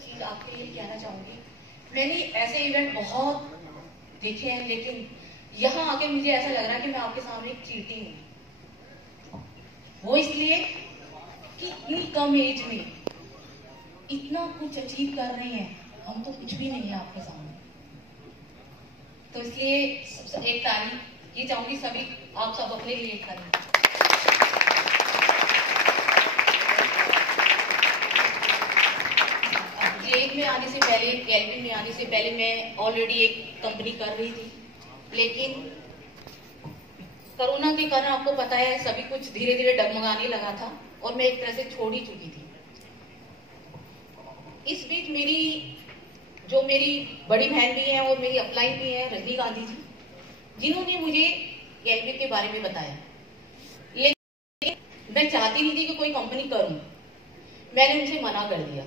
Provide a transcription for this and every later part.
चीज आपके लिए कहना चाहूंगी। मैंने ऐसे इवेंट बहुत देखे हैं, लेकिन यहाँ आके मुझे ऐसा लग रहा है कि मैं आपके सामने एक चींटी हूँ। वो इसलिए कि इतनी कम एज में इतना कुछ अचीव कर रहे हैं, हम तो कुछ भी नहीं है आपके सामने। तो इसलिए एक तारीफ ये चाहूंगी, सभी आप सब अपने लिए एक तारीफ। जेल में आने से पहले, गैलरी में आने से पहले मैं ऑलरेडी एक कंपनी कर रही थी, लेकिन कोरोना के कारण आपको पता है सभी कुछ धीरे धीरे डगमगाने लगा था और मैं एक तरह से छोड़ ही चुकी थी। इस बीच मेरी बड़ी बहन भी है और मेरी अपलाइन भी है, रजनी गांधी जी, जिन्होंने मुझे गैलरी के बारे में बताया। लेकिन मैं चाहती नहीं थी कि कोई कंपनी करूं, मैंने उनसे मना कर दिया।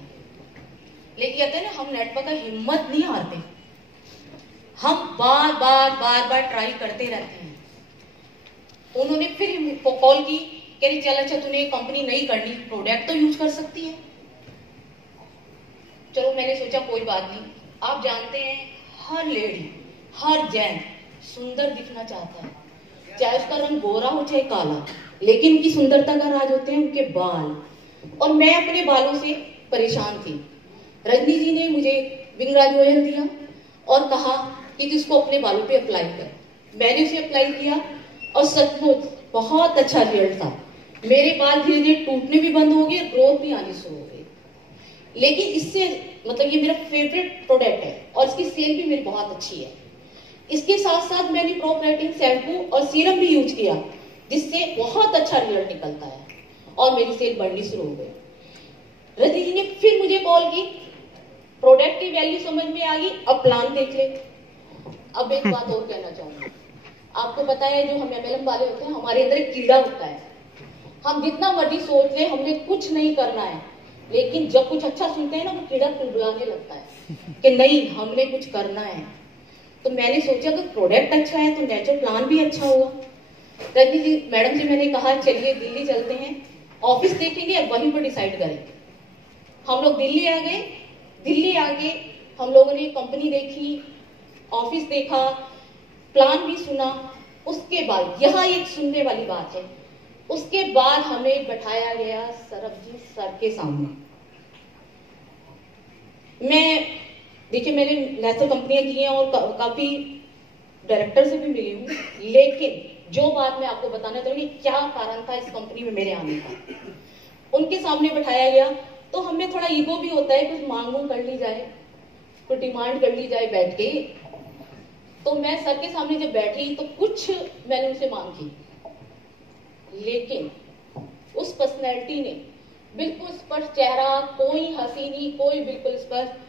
लेकिन कहते हैं ना, हम नेटवर्क का हिम्मत नहीं हारते, हम बार बार ट्राई करते रहते हैं। उन्होंने फिर कॉल की, कह रही चल अच्छा तूने कंपनी नहीं करनी, प्रोडक्ट तो यूज कर सकती है। चलो मैंने सोचा कोई बात नहीं। आप जानते हैं हर लेडी, हर जेंट सुंदर दिखना चाहता है, चाहे उसका रंग गोरा हो चाहे काला, लेकिन उनकी सुंदरता का राज होते हैं उनके बाल। और मैं अपने बालों से परेशान थी। रजनी जी ने मुझे विंगराज ऑयल दिया और कहा कि तू इसको अपने बालों पे अप्लाई कर। मैंने उसे अप्लाई किया और सचमुच बहुत अच्छा रिजल्ट था। मेरे बाल धीरे धीरे टूटने भी बंद हो गए, ग्रोथ भी आनी शुरू हो गई। लेकिन इससे मतलब ये मेरा फेवरेट प्रोडक्ट है और इसकी सेल भी मेरी बहुत अच्छी है। इसके साथ साथ मैंने प्रोप्राइटिन शैम्पू और सीरम भी यूज किया, जिससे बहुत अच्छा रिजल्ट निकलता है और मेरी सेल बढ़नी शुरू हो गई। रजनी जी ने फिर मुझे कॉल की, प्रोडक्ट की वैल्यू समझ में आ गई, अब प्लान देख ले। अब एक बात और कहना चाहूंगी, आपको पता है जो हम MLM वाले होते हैं, हमारे अंदर एक कीड़ा होता है। हम जितना मर्जी सोच ले हमने कुछ नहीं करना है, लेकिन जब कुछ अच्छा सुनते हैं ना, वो कीड़ा कुड़कुड़ाने लगता है कि नहीं हमने कुछ करना है। तो मैंने सोचा कि प्रोडक्ट अच्छा है तो नेचुरल प्लान भी अच्छा होगा। रजनी जी मैडम से मैंने कहा चलिए दिल्ली चलते हैं, ऑफिस देखेंगे वहीं पर डिसाइड करेंगे। हम लोग दिल्ली आ गए। दिल्ली आके हम लोगों ने कंपनी देखी, ऑफिस देखा, प्लान भी सुना। उसके बाद यहाँ एक सुनने वाली बात है, उसके बाद हमें बैठाया गया सरबजीत सर के सामने। देखिए मैंने नेशनल कंपनियां की हैं और काफी डायरेक्टर से भी मिली हूँ, लेकिन जो बात मैं आपको बताना चाहूंगी क्या कारण था इस कंपनी में मेरे आने का। उनके सामने बैठाया गया तो हमें थोड़ा ईगो भी होता है, कुछ मांग कर ली जाए, कुछ डिमांड कर ली जाए बैठ के। तो मैं सर के सामने जब बैठी तो कुछ मैंने उनसे मांगी, लेकिन उस पर्सनैलिटी ने बिल्कुल स्पष्ट चेहरा, कोई हंसी नहीं, कोई बिल्कुल स्पष्ट,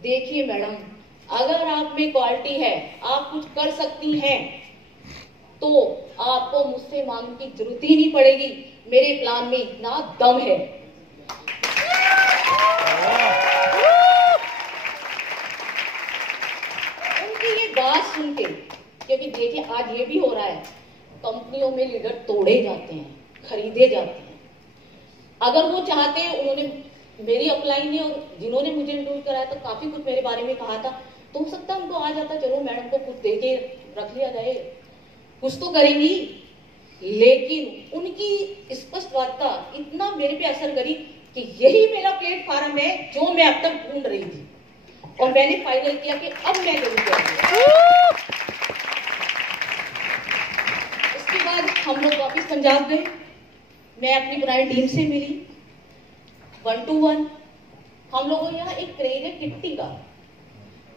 देखिए मैडम अगर आप में क्वालिटी है, आप कुछ कर सकती हैं, तो आपको मुझसे मांगने की जरूरत ही नहीं पड़ेगी, मेरे प्लान में इतना दम है। उनकी ये बात सुन के, क्योंकि देखिए आज ये भी हो रहा है, कंपनियों में लीडर तोड़े जाते हैं, खरीदे जाते हैं। अगर वो चाहते हैं, उन्होंने मेरी अपलाइन ने और जिन्होंने मुझे इंटरव्यू कराया तो काफी कुछ मेरे बारे में कहा था, तो हो सकता है उनको आ जाता चलो मैडम को कुछ दे के रख लिया जाए, कुछ तो करेंगी। लेकिन उनकी स्पष्ट वार्ता इतना मेरे पे असर करी कि यही मेरा प्लेटफॉर्म है जो मैं अब तक ढूंढ रही थी, और मैंने फाइनल किया कि अब मैं करूंगी। उसके बाद हम लोग वापिस पंजाब गए, मैं अपनी पुरानी टीम से मिली 1 to 1। हम लोगों यहाँ एक क्रेज है किट्टी का,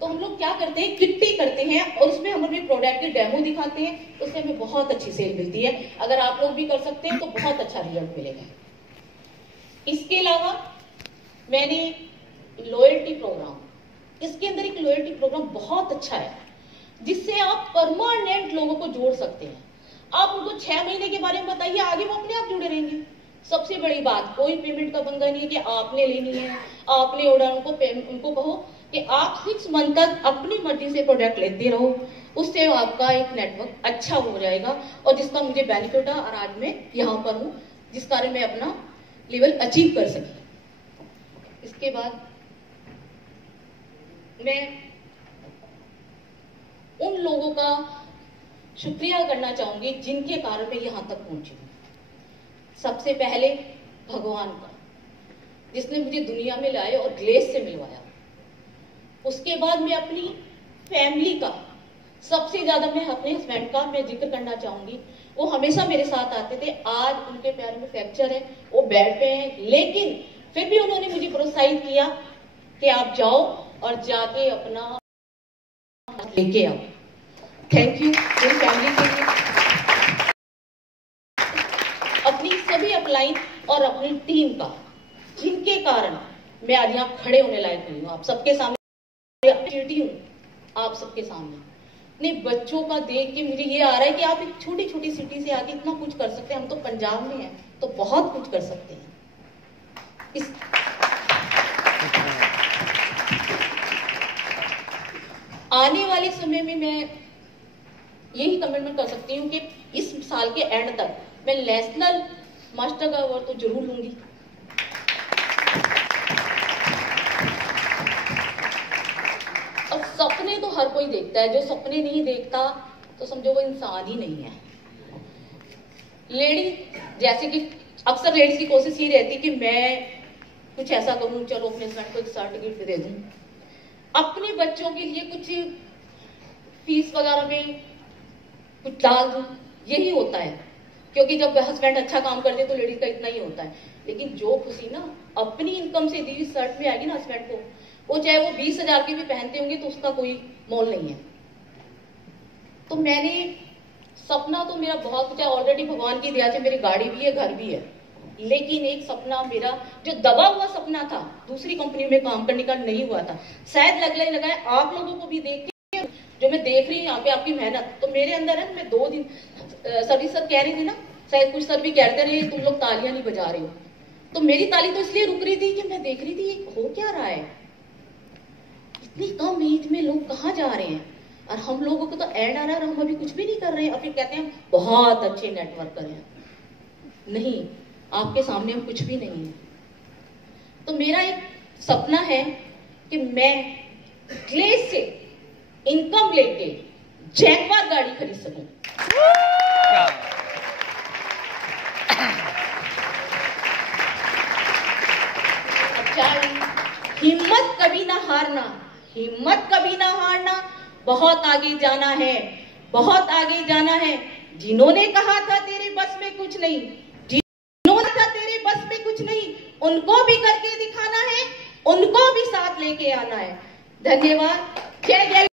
तो हम लोग क्या करते हैं, किट्टी करते हैं और उसमें हम अपने प्रोडक्ट की डेमो दिखाते हैं, उससे हमें बहुत अच्छी सेल मिलती है। अगर आप लोग भी कर सकते हैं तो बहुत अच्छा रिजल्ट मिलेगा। इसके अलावा मैंने लॉयल्टी प्रोग्राम, इसके अंदर एक लॉयल्टी प्रोग्राम बहुत अच्छा है, जिससे आप परमानेंट लोगों को जोड़ सकते हैं। आप उनको 6 महीने के बारे में बताइए, आगे वो अपने आप जुड़े रहेंगे। सबसे बड़ी बात, कोई पेमेंट का पंगा नहीं है कि आपने लेनी है, आपने ऑर्डर, उनको कहो कि आप 6 मंथ तक अपनी मर्जी से प्रोडक्ट लेते रहो, उससे आपका एक नेटवर्क अच्छा हो जाएगा और जिसका मुझे बेनिफिट है और आज मैं यहाँ पर हूँ, जिस कारण मैं अपना लेवल अचीव कर सकी। इसके बाद मैं उन लोगों का शुक्रिया करना चाहूंगी जिनके कारण मैं यहाँ तक पहुंची हूँ। सबसे पहले भगवान का, जिसने मुझे दुनिया में लाए और ग्लेस से मिलवाया। उसके बाद मैं अपनी फैमिली का, सबसे ज्यादा मैं अपने हस्बैंड का मैं जिक्र करना चाहूंगी। वो हमेशा मेरे साथ आते थे। आज उनके पैर में फ्रैक्चर है, वो बेड पे हैं, लेकिन फिर भी उन्होंने मुझे प्रोत्साहित किया कि आप जाओ और जाके अपना लेके आओ। थैंक यू मेरी फैमिली के लिए, अपनी सभी अपलाइन और अपनी टीम का, जिनके कारण मैं आज यहाँ खड़े होने लायक हुई हूँ। आप सबके सामने हूँ, आप सबके सामने अपने बच्चों का देख के मुझे ये आ रहा है कि आप एक छोटी छोटी सिटी से आके इतना कुछ कर सकते हैं। हम तो पंजाब में हैं तो बहुत कुछ कर सकते हैं। इस आने वाले समय में मैं यही कमिटमेंट कर सकती हूँ कि इस साल के एंड तक मैं नेशनल मास्टर का अवार्ड तो जरूर लूंगी। और सपने तो हर कोई देखता है, जो सपने नहीं देखता तो समझो वो इंसान ही नहीं है। लेडी जैसे कि अक्सर लेडीज की कोशिश ये रहती कि मैं कुछ ऐसा करूं, चलो अपने हस्बैंड को एक सर्टिफिकेट दे दूं, अपने बच्चों के लिए कुछ फीस वगैरह में कुछ डाल दूं, यही होता है। क्योंकि जब हस्बैंड अच्छा काम करते तो लेडीज का इतना ही होता है। लेकिन जो खुशी ना अपनी इनकम से दी हुई शर्ट में आएगी ना हस्बैंड को, वो चाहे वो 20,000 की भी पहनते होंगे तो उसका कोई मोल नहीं है। तो मैंने सपना तो मेरा बहुत कुछ है, ऑलरेडी भगवान की दया से मेरी गाड़ी भी है, घर भी है। लेकिन एक सपना मेरा जो दबा हुआ सपना था, दूसरी कंपनी में काम करने का नहीं हुआ था, शायद लगने लगा है आप लोगों को भी देख के, जो मैं देख रही हूँ यहाँ पे आपकी मेहनत, तो मेरे अंदर है। मैं 2 दिन सर्विस सर कह रही थी ना, शायद कुछ सर भी कहते रहे तुम लोग तालियां नहीं बजा रहे हो, तो मेरी ताली तो इसलिए रुक रही थी कि मैं देख रही थी हो क्या रहा है, इतनी कम एज में लोग कहाँ जा रहे हैं। और हम लोगों को तो एंड आ रहा है और हम अभी कुछ भी नहीं कर रहे हैं, और फिर कहते हैं बहुत अच्छे नेटवर्क करें। नहीं, आपके सामने हम कुछ भी नहीं है। तो मेरा एक सपना है कि मैं ग्लेस से इनकम लेके जैगवार गाड़ी खरीद सकूं। हिम्मत कभी ना हारना, हिम्मत कभी ना हारना, बहुत आगे जाना है, बहुत आगे जाना है। जिन्होंने कहा था तेरे बस में कुछ नहीं, जिन्होंने कहा तेरे बस में कुछ नहीं, उनको भी करके दिखाना है, उनको भी साथ लेके आना है। धन्यवाद। जय जय।